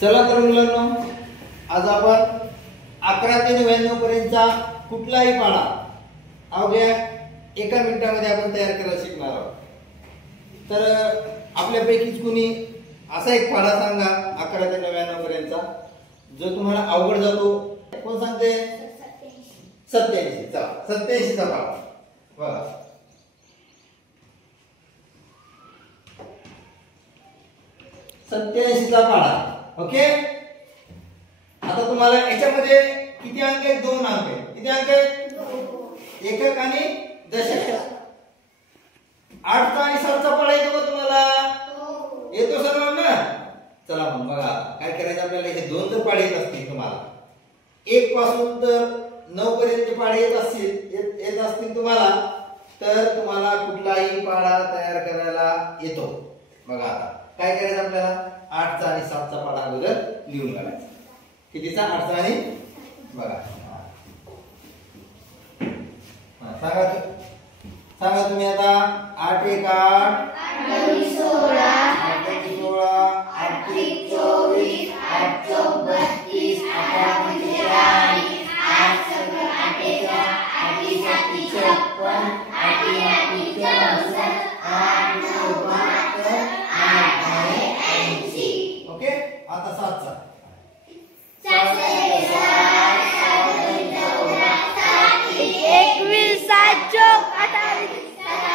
चला तर मुलांनो, आज आपण 11 ते 99 पर्यंतचा कुठलाही पाढा अवघ्या 1 मिनिटामध्ये आपण तयार करायला शिकणार आहोत. तर आपल्यापैकीच कुणी असा एक पाढा सांगा 11 ते 99 पर्यंतचा जो तुम्हाला अवघड जातो. कोण सांगते? 87. चला 87 चा पाढा बघा. 87 चा पाढा. ओके. आता तुम्हाला याच्यामध्ये किती अंक आहेत? 2 अंक आहेत. किती अंक आहेत? 2. एकक आणि दशक. 8 चा आणि 7 चा पाढा येतो का तुम्हाला? येतो सर्वांना. चला मग बघा काय करायचं आपल्याला. हे 2 जर पाढे येत असतील तुम्हाला, 1 पासून तर 9 पर्यंतचे पाढे येत असतील तुम्हाला, तर तुम्हाला कुठलाही पाढा तयार करायला येतो. बघा आता काय करायचं आपल्याला. 8 चा आणि 7 चा पाढा अगोदर लिहून काढायचा. कितीचा? 8 चा आणि बघा सांगा तुम्ही आता. 8 1 8 8 2 16 8 2 16 8 3 24 8 4 32 8 5 40 8 7 8 8 8 7 56 8 8 64 8 9 72 8 80. ओके. आता 7 चा. 7 1 7 7 2 14 7 21 7 4 28 35 37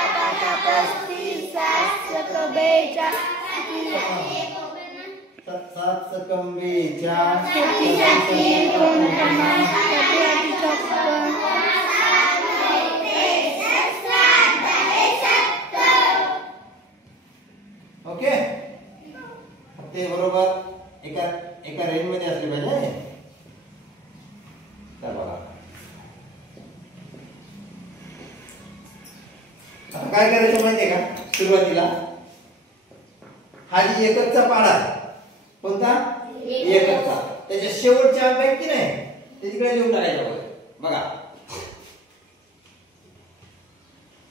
ओके. ते बरोबर एका रेंज मध्ये असले पाहिजे. बघा आता काय करायचं माहितीये का. सुरुवातीला हा जी एककचा पाढा आहे. कोणता? एककचा. त्याच्या शेवटचे अंक आहेत की नाही, ते तिकडे लिहून टाकायचं. बघा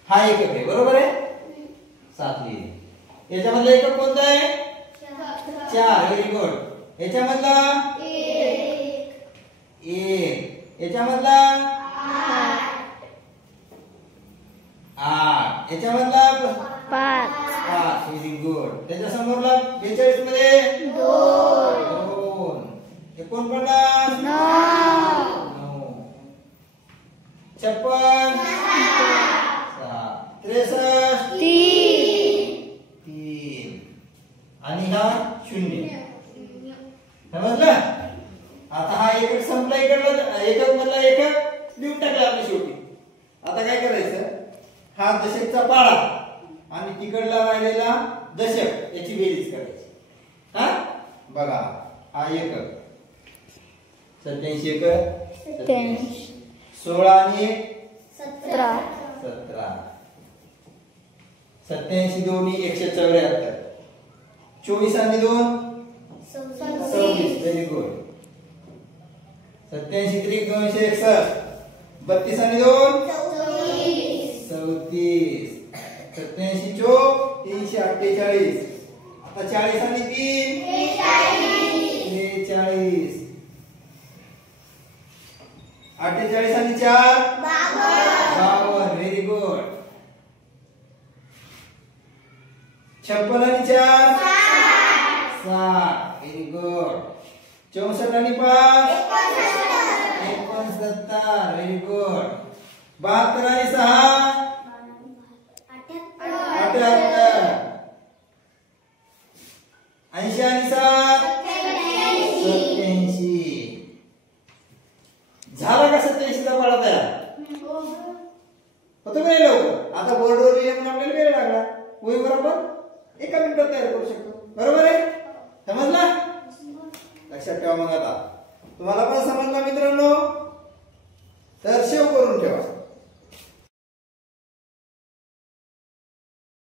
हा एकक आहे. बरोबर आहे. 7 लिहिले. याच्यामधला एकक कोणता आहे? 4. Very good. याच्यामधला 1. याच्यामधला 8. याच्यामधला 5. Very good. त्याच्या समोरला 42 मध्ये 2. 49 9. 56 63 3 आणि हा 0. समजलं. आता हा एकक संपला. एकक मधला एकक लिहून टाकला आपण शेवटी. आता काय करायचं. हा दशकचा पाढा आणि तिकडला राहिलेला दशक याची बेरीज करायची. हा बघा हा एकक 87 एकक 16 आणि 17 87 दोन्ही 174 24 आणि 2 26. Very good. 87 त्रिक 261 32 आणि 2 34. 87 चोक 348. आता 40 आणि 3 43. 48 आणि 4 52. Very good. 56 आणि 4 60. Very good. 64 आणि 5 69. Very good. 72 आणि 6 78. 80 आणि 7 87. झाला का 87 चा पाढा तयार? होतो नाही लवकर. आता बोर्डवर लिहिलं पण आपल्याला वेळ लागला. होई बरोबर 1 मिनिटात तयार करू शकतो. बरोबर आहे. समजला? लक्षात ठेवा. मग आता तुम्हाला पण समजला मित्रांनो.